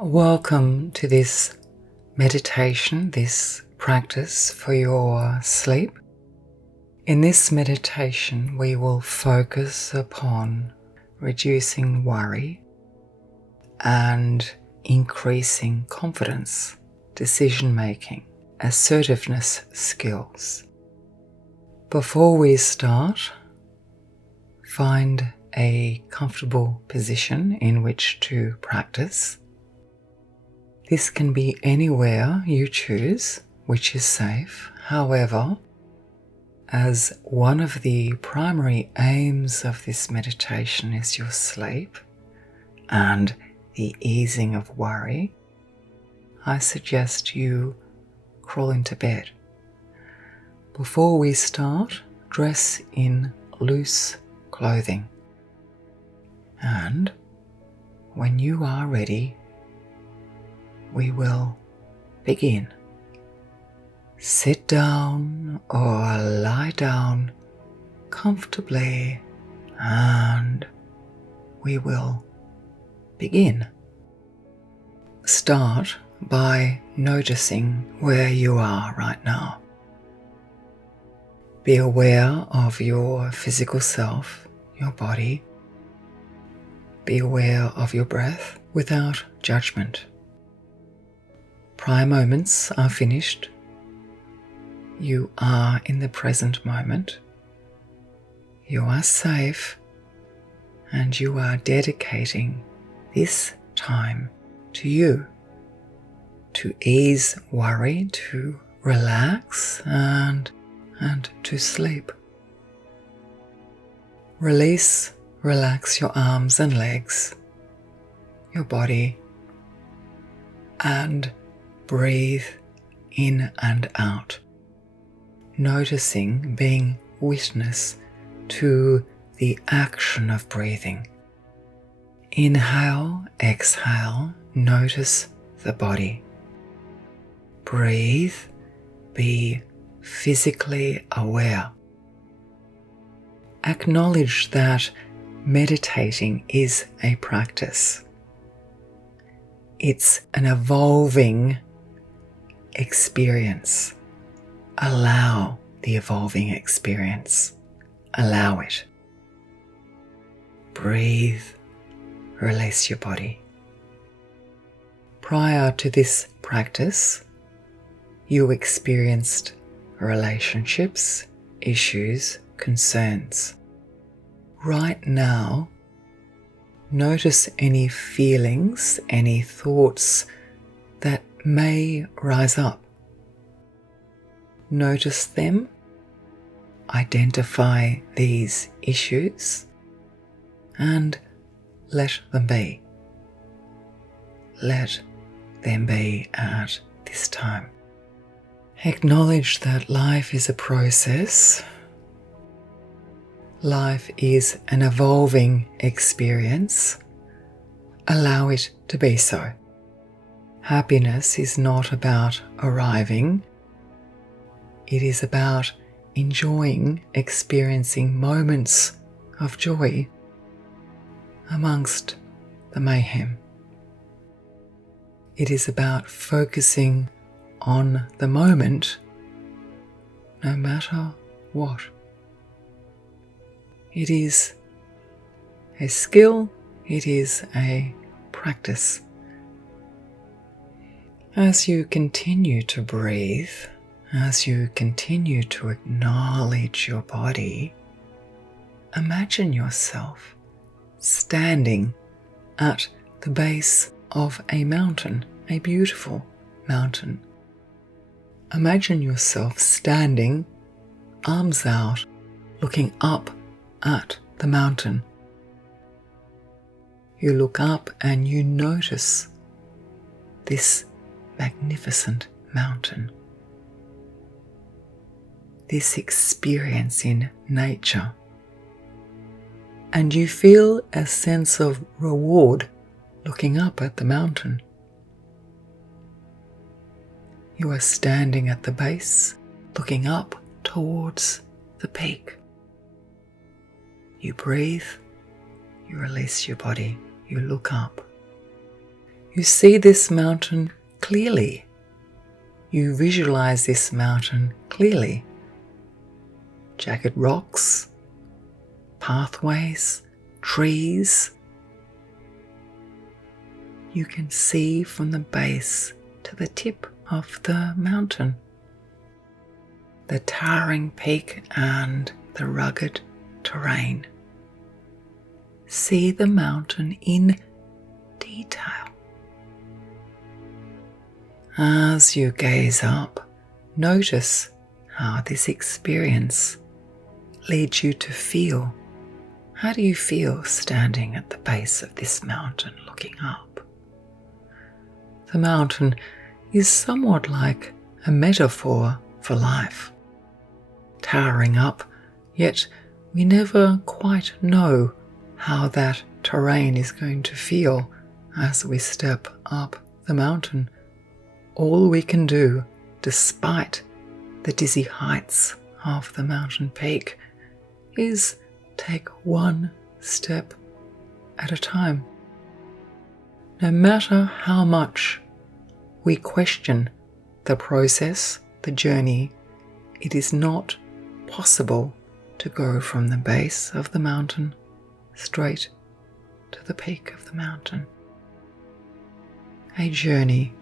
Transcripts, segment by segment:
Welcome to this meditation, this practice for your sleep. In this meditation, we will focus upon reducing worry and increasing confidence, decision-making, assertiveness skills. Before we start, find a comfortable position in which to practice. This can be anywhere you choose, which is safe. However, as one of the primary aims of this meditation is your sleep and the easing of worry, I suggest you crawl into bed. Before we start, dress in loose clothing. And when you are ready, we will begin. Sit down or lie down comfortably and we will begin. Start by noticing where you are right now. Be aware of your physical self, your body. Be aware of your breath without judgment. Prior moments are finished. You are in the present moment. You are safe and you are dedicating this time to you, to ease worry, to relax and to sleep. Relax your arms and legs, your body, and breathe in and out, noticing, being witness to the action of breathing. Inhale, exhale, notice the body. Breathe, be physically aware. Acknowledge that meditating is a practice. It's an evolving experience. Allow the evolving experience. Allow it. Breathe. Release your body. Prior to this practice, you experienced relationships, issues, concerns. Right now, notice any feelings, any thoughts that may rise up. Notice them, identify these issues, and let them be. Let them be at this time. Acknowledge that life is a process. Life is an evolving experience. Allow it to be so. Happiness is not about arriving. It is about enjoying, experiencing moments of joy amongst the mayhem. It is about focusing on the moment, no matter what. It is a skill, it is a practice. As you continue to breathe, as you continue to acknowledge your body, imagine yourself standing at the base of a mountain, a beautiful mountain. Imagine yourself standing, arms out, looking up at the mountain. You look up and you notice this magnificent mountain, this experience in nature, and you feel a sense of reward looking up at the mountain. You are standing at the base, looking up towards the peak. You breathe, you release your body, you look up. You see this mountain clearly. You visualize this mountain clearly. Jagged rocks, pathways, trees. You can see from the base to the tip of the mountain, the towering peak and the rugged terrain. See the mountain in detail. As you gaze up, notice how this experience leads you to feel. How do you feel standing at the base of this mountain looking up? The mountain is somewhat like a metaphor for life. Towering up, yet we never quite know how that terrain is going to feel as we step up the mountain. All we can do, despite the dizzy heights of the mountain peak, is take one step at a time. No matter how much we question the process, the journey, it is not possible to go from the base of the mountain straight to the peak of the mountain. A journey,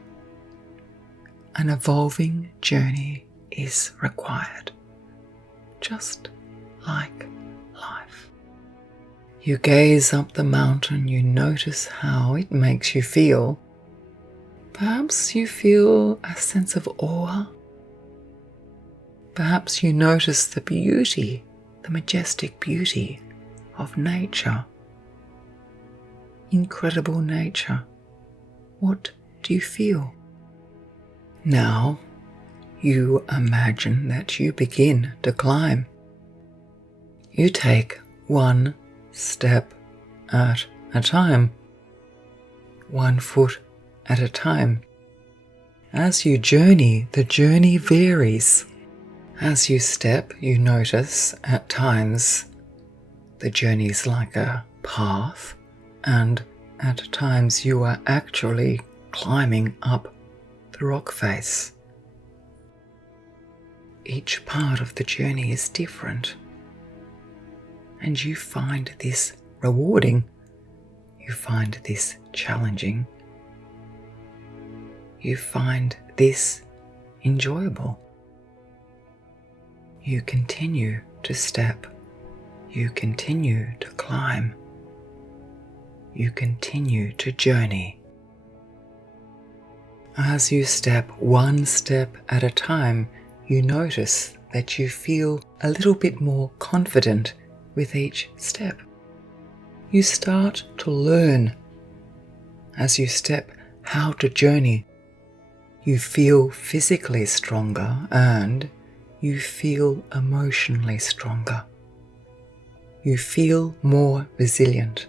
an evolving journey is required, just like life. You gaze up the mountain, you notice how it makes you feel. Perhaps you feel a sense of awe. Perhaps you notice the beauty, the majestic beauty of nature. Incredible nature. What do you feel? Now, you imagine that you begin to climb. You take one step at a time, 1 foot at a time. As you journey, the journey varies. As you step, you notice at times the journey is like a path, and at times you are actually climbing up the rock face. Each part of the journey is different, and you find this rewarding. You find this challenging. You find this enjoyable. You continue to step. You continue to climb. You continue to journey. As you step one step at a time, you notice that you feel a little bit more confident with each step. You start to learn as you step how to journey. You feel physically stronger and you feel emotionally stronger. You feel more resilient.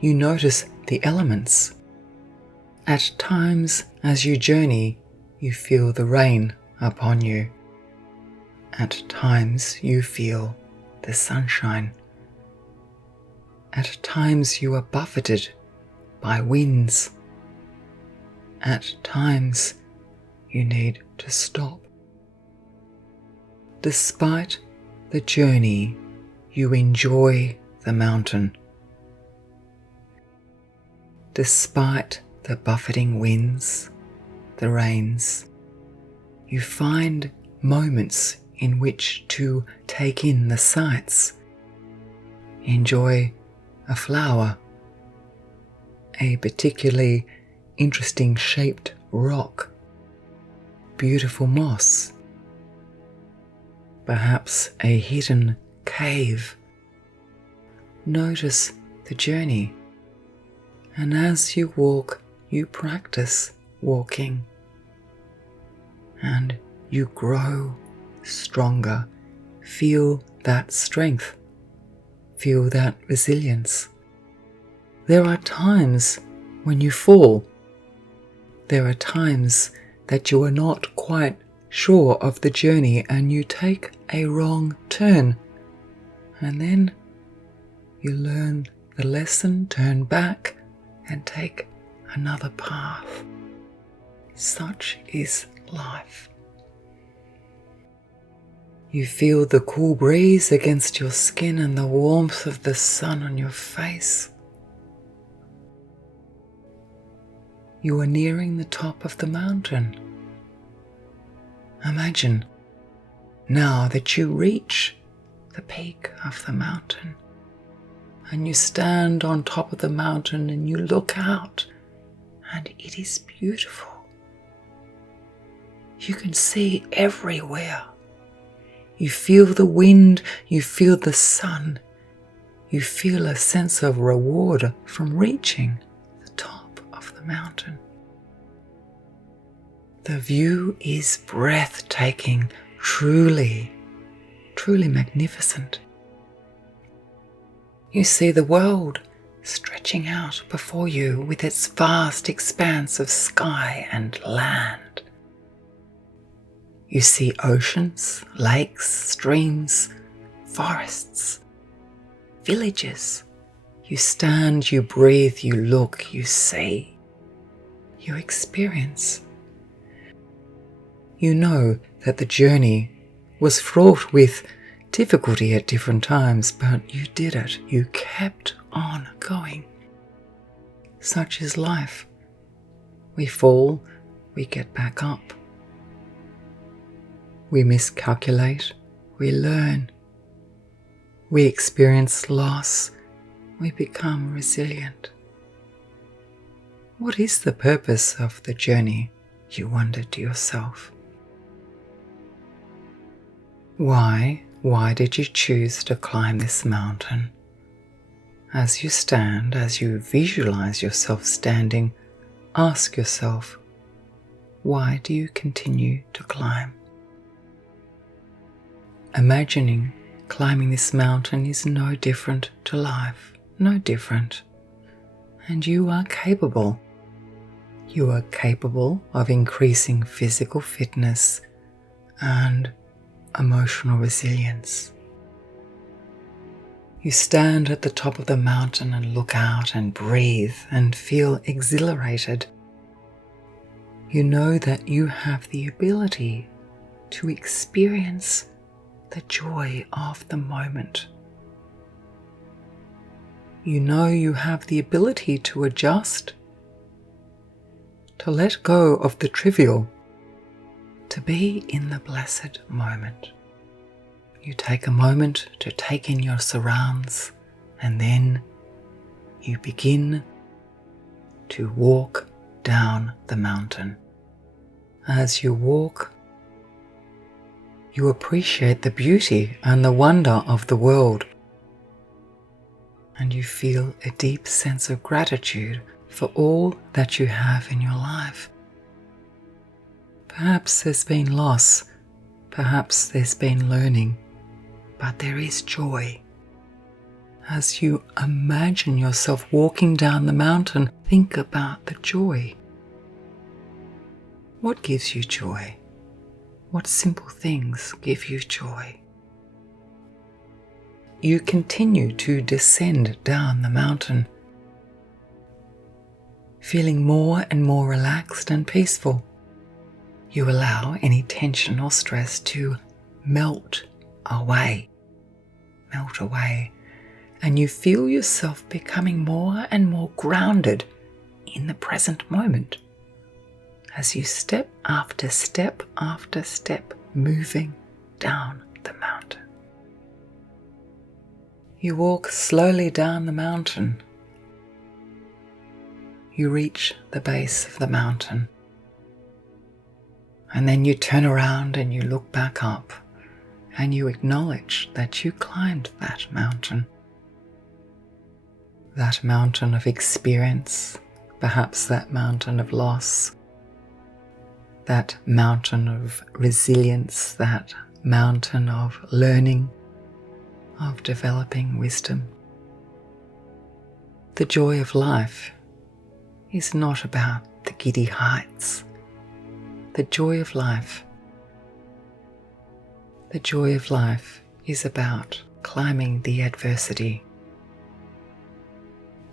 You notice the elements. At times as you journey, you feel the rain upon you. At times you feel the sunshine. At times you are buffeted by winds. At times you need to stop. Despite the journey, you enjoy the mountain. Despite the buffeting winds, the rains, you find moments in which to take in the sights. Enjoy a flower, a particularly interesting shaped rock, beautiful moss, perhaps a hidden cave. Notice the journey, and as you walk, you practice walking, and you grow stronger. Feel that strength. Feel that resilience. There are times when you fall. There are times that you are not quite sure of the journey and you take a wrong turn. And then you learn the lesson, turn back and take another path. Such is life. You feel the cool breeze against your skin and the warmth of the sun on your face. You are nearing the top of the mountain. Imagine now that you reach the peak of the mountain and you stand on top of the mountain and you look out and it is beautiful. You can see everywhere. You feel the wind, you feel the sun, you feel a sense of reward from reaching the top of the mountain. The view is breathtaking, truly magnificent. You see the world stretching out before you with its vast expanse of sky and land. You see oceans, lakes, streams, forests, villages. You stand, you breathe, you look, you see, you experience. You know that the journey was fraught with difficulty at different times, but you did it. You kept on going. Such is life. We fall, we get back up. We miscalculate, we learn. We experience loss, we become resilient. What is the purpose of the journey, you wonder to yourself? Why did you choose to climb this mountain? As you stand, as you visualize yourself standing, ask yourself, why do you continue to climb? Imagining climbing this mountain is no different to life, no different. And you are capable. You are capable of increasing physical fitness and emotional resilience. You stand at the top of the mountain and look out and breathe and feel exhilarated. You know that you have the ability to experience the joy of the moment. You know you have the ability to adjust, to let go of the trivial, to be in the blessed moment. You take a moment to take in your surrounds and then you begin to walk down the mountain. As you walk, you appreciate the beauty and the wonder of the world, and you feel a deep sense of gratitude for all that you have in your life. Perhaps there's been loss, perhaps there's been learning, but there is joy. As you imagine yourself walking down the mountain, think about the joy. What gives you joy? What simple things give you joy? You continue to descend down the mountain, feeling more and more relaxed and peaceful. You allow any tension or stress to melt away, and you feel yourself becoming more and more grounded in the present moment as you step after step after step moving down the mountain. You walk slowly down the mountain. You reach the base of the mountain. And then you turn around and you look back up and you acknowledge that you climbed that mountain. That mountain of experience, perhaps that mountain of loss, that mountain of resilience, that mountain of learning, of developing wisdom. The joy of life is not about the giddy heights. The joy of life is about climbing the adversity,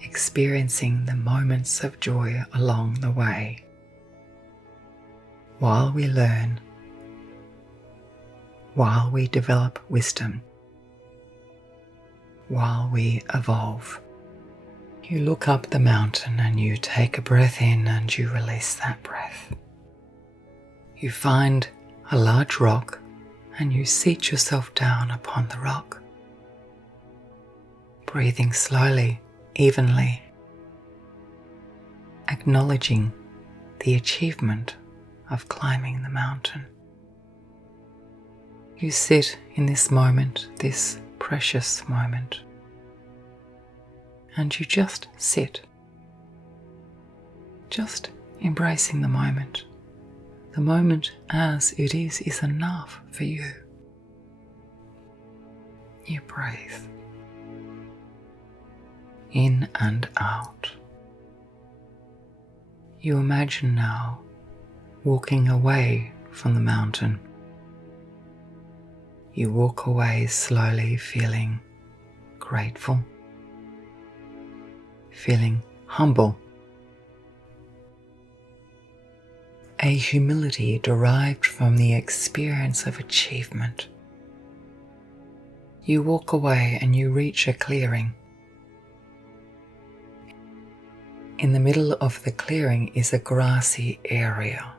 experiencing the moments of joy along the way, while we learn, while we develop wisdom, while we evolve. You look up the mountain and you take a breath in and you release that breath. You find a large rock and you seat yourself down upon the rock, breathing slowly, evenly, acknowledging the achievement of climbing the mountain. You sit in this moment, this precious moment, and you just sit, just embracing the moment. The moment as it is enough for you. You breathe in and out. You imagine now walking away from the mountain. You walk away slowly, feeling grateful, feeling humble, a humility derived from the experience of achievement. You walk away and you reach a clearing. In the middle of the clearing is a grassy area.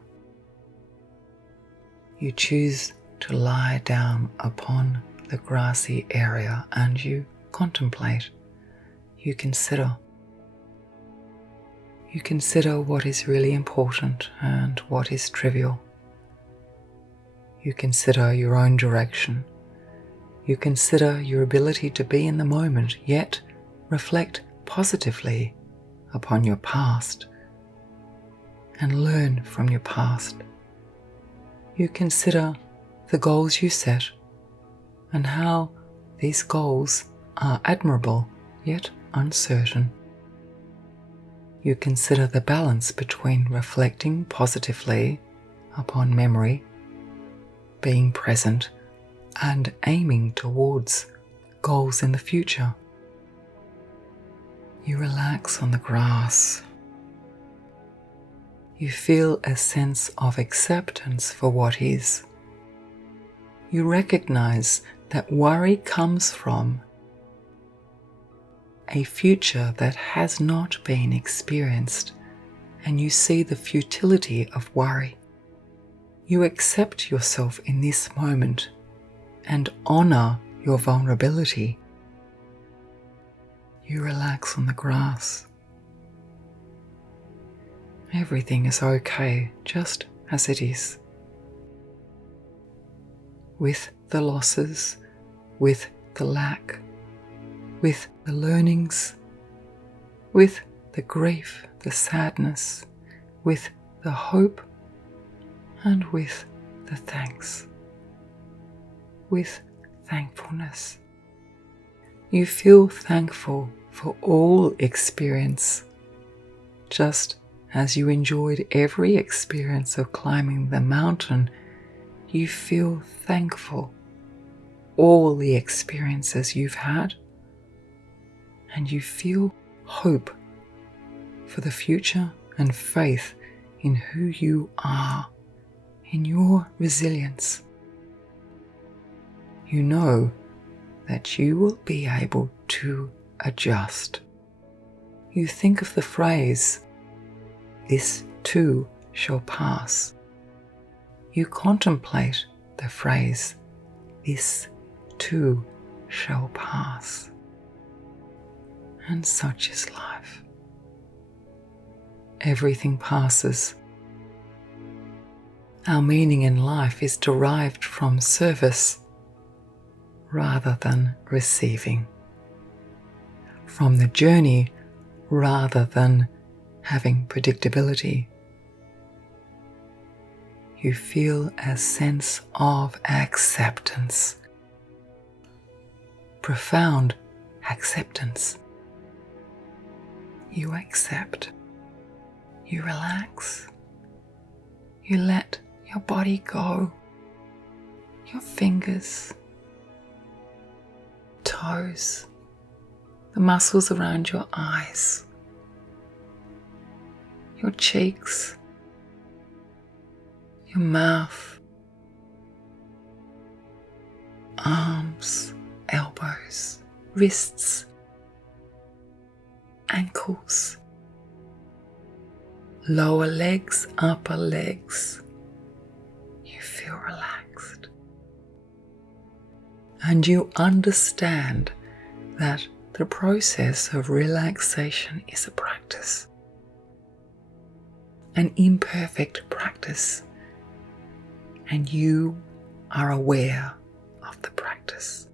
You choose to lie down upon the grassy area and you contemplate. You consider what is really important and what is trivial. You consider your own direction. You consider your ability to be in the moment, yet reflect positively upon your past and learn from your past. You consider the goals you set and how these goals are admirable yet uncertain. You consider the balance between reflecting positively upon memory, being present, and aiming towards goals in the future. You relax on the grass. You feel a sense of acceptance for what is. You recognize that worry comes from a future that has not been experienced, and you see the futility of worry. You accept yourself in this moment and honor your vulnerability. You relax on the grass. Everything is okay, just as it is. With the losses, with the lack, with the learnings, with the grief, the sadness, with the hope, and with the thanks, with thankfulness. You feel thankful for all experience, just as you enjoyed every experience of climbing the mountain. You feel thankful all the experiences you've had, and you feel hope for the future and faith in who you are, in your resilience. You know that you will be able to adjust. You think of the phrase, "This too shall pass." You contemplate the phrase, "This too shall pass." And such is life. Everything passes. Our meaning in life is derived from service rather than receiving, from the journey rather than having predictability. You feel a sense of acceptance, profound acceptance. You accept, you relax, you let your body go, your fingers, toes, the muscles around your eyes, your cheeks, your mouth, arms, elbows, wrists, ankles, lower legs, upper legs. You feel relaxed. And you understand that the process of relaxation is a practice, an imperfect practice, and you are aware of the practice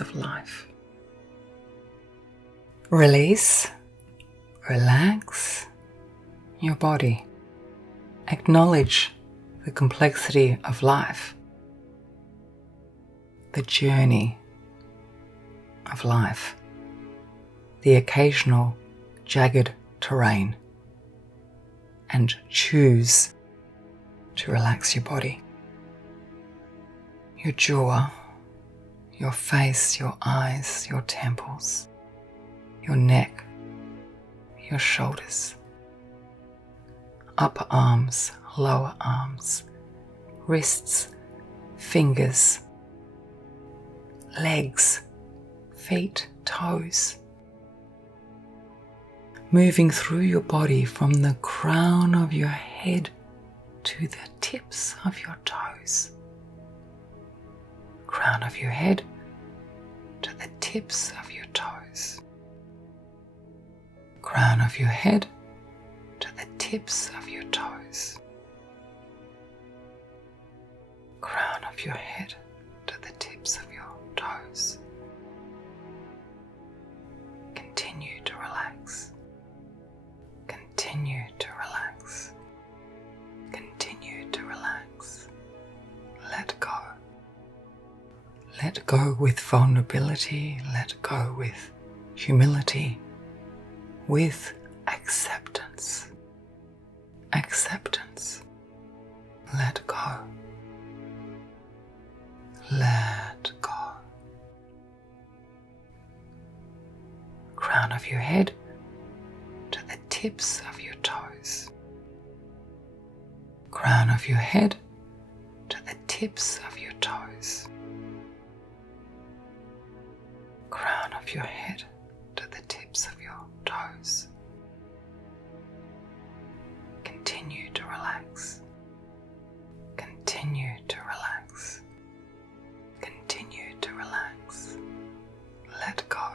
of life. Release, relax your body. Acknowledge the complexity of life, the journey of life, the occasional jagged terrain, and choose to relax your body. Your jaw, your face, your eyes, your temples, your neck, your shoulders, upper arms, lower arms, wrists, fingers, legs, feet, toes. Moving through your body from the crown of your head to the tips of your toes. Crown of your head to the tips of your toes. Crown of your head to the tips of your toes. Crown of your head to the tips of your toes. Continue to relax. Continue to relax. Continue to relax. Let go. Let go with vulnerability. Let go with humility. With acceptance. Acceptance. Let go. Let go. Crown of your head to the tips of your toes. Crown of your head to the tips of your toes. Crown of your head to the tips of your toes. Continue to relax. Continue to relax. Continue to relax. Let go.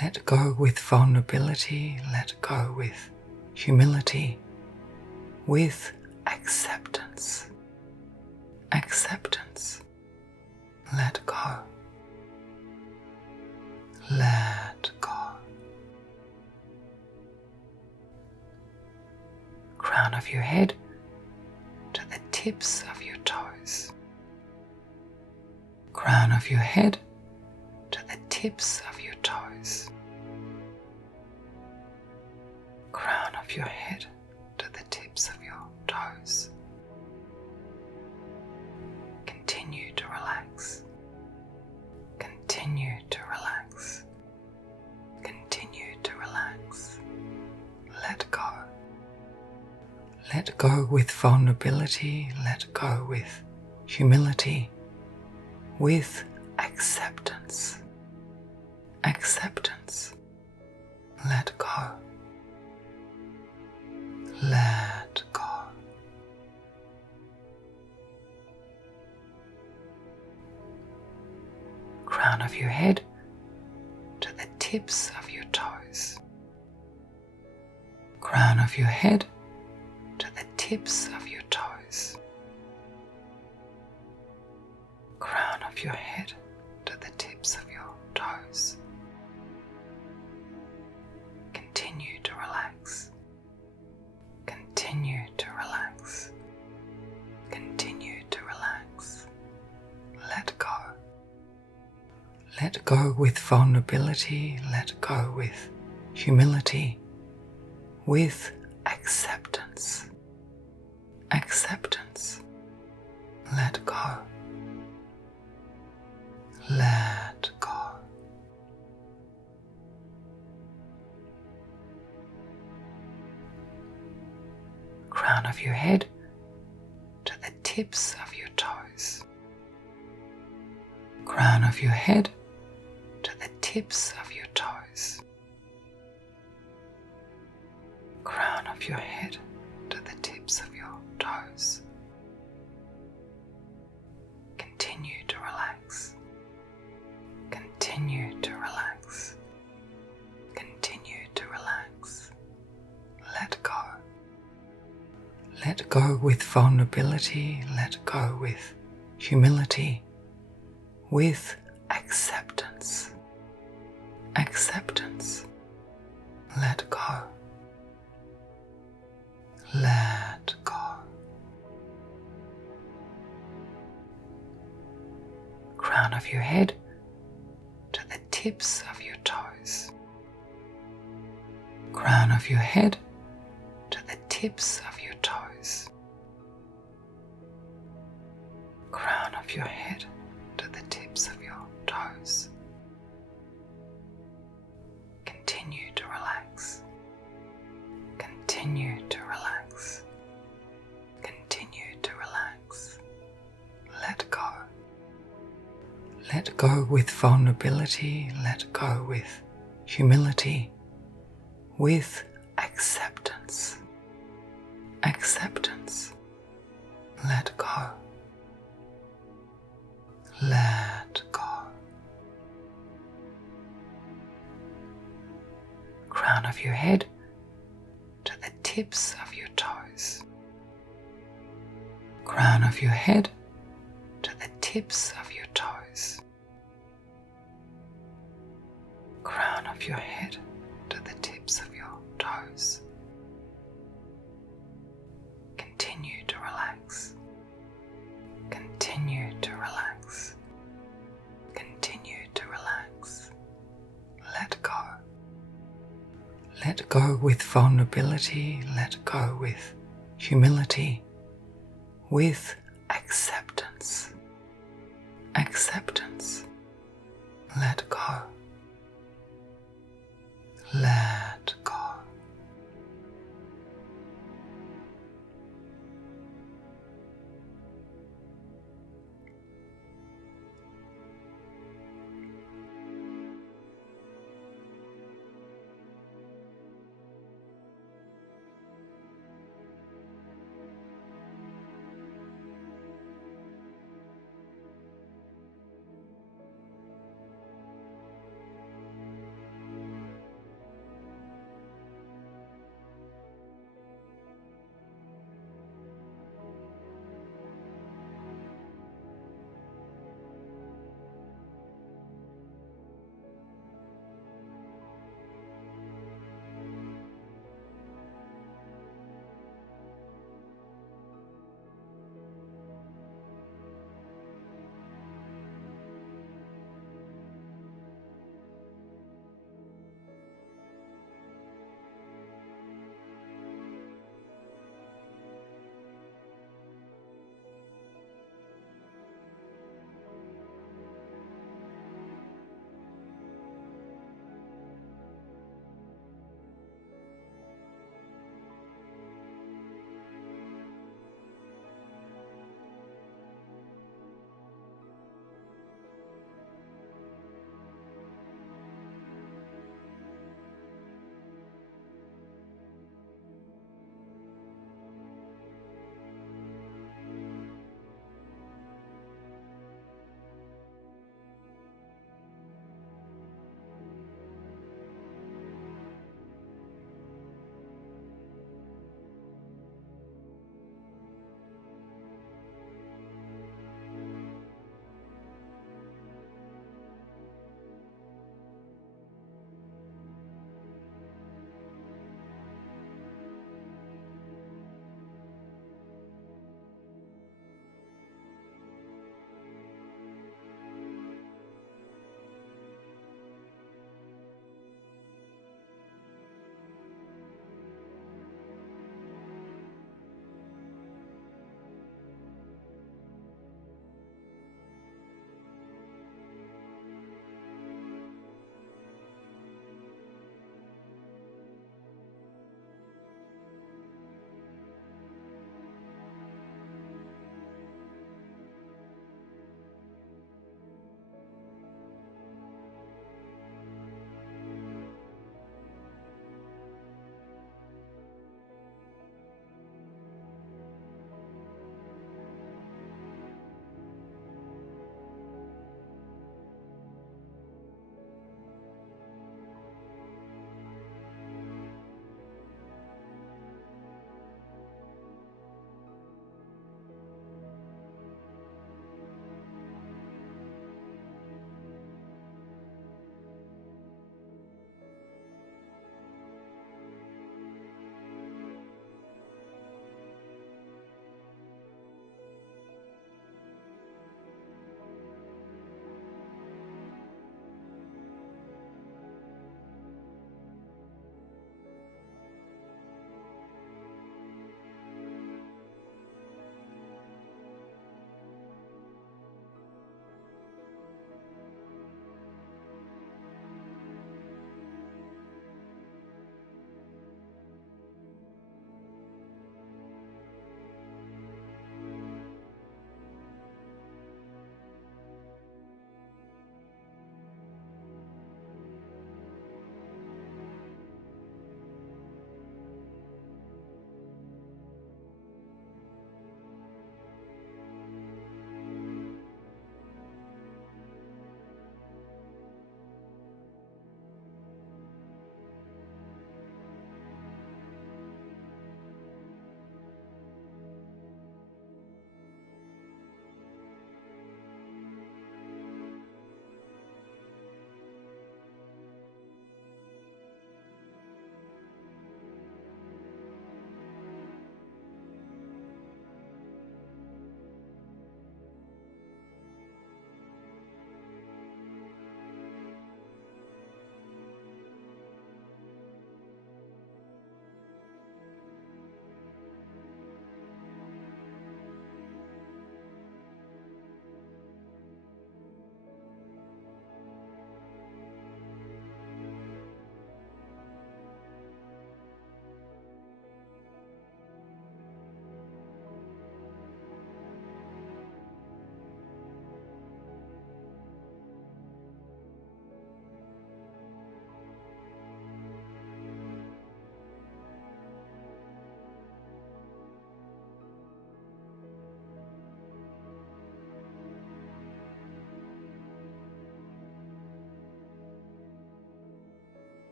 Let go with vulnerability. Let go with humility. With acceptance. Acceptance. Let go. Let go. Crown of your head to the tips of your toes. Crown of your head to the tips of your toes. Crown of your head to the tips of your toes. Continue to relax. Continue to relax. Continue to relax. Let go. Let go with vulnerability. Let go with humility. With acceptance. Acceptance. Let go. Let go. Crown of your head to the tips of your toes. Crown of your head to the tips of your toes. Crown of your head to the tips of your toes. Continue to relax. Continue to relax. Continue to relax. Let go. Let go with vulnerability. Let go with humility. With acceptance. Acceptance. Let go. Crown of your head to the tips of your toes. Crown of your head to the tips of your toes. Crown of your head to the tips of your toes. Continue to relax. Continue to relax. Continue to relax. Let go. Let go with vulnerability. Let go with humility. With acceptance. Acceptance. Let go. Let go. Crown of your head to the tips of your toes. Crown of your head to the tips of your toes. Crown of your head to the tips of your toes. Continue to relax. Continue to relax. Continue to relax. Let go. Let go with vulnerability. Let go with humility. With acceptance. Acceptance. Let go. Let go. Crown of your head to the tips of your toes. Crown of your head to the tips of your toes. Crown of your head to the tips of your toes. Continue to relax. Continue to relax. Continue to relax. Let go. Let go with vulnerability. Let go with humility. With acceptance. Acceptance. Let go. Let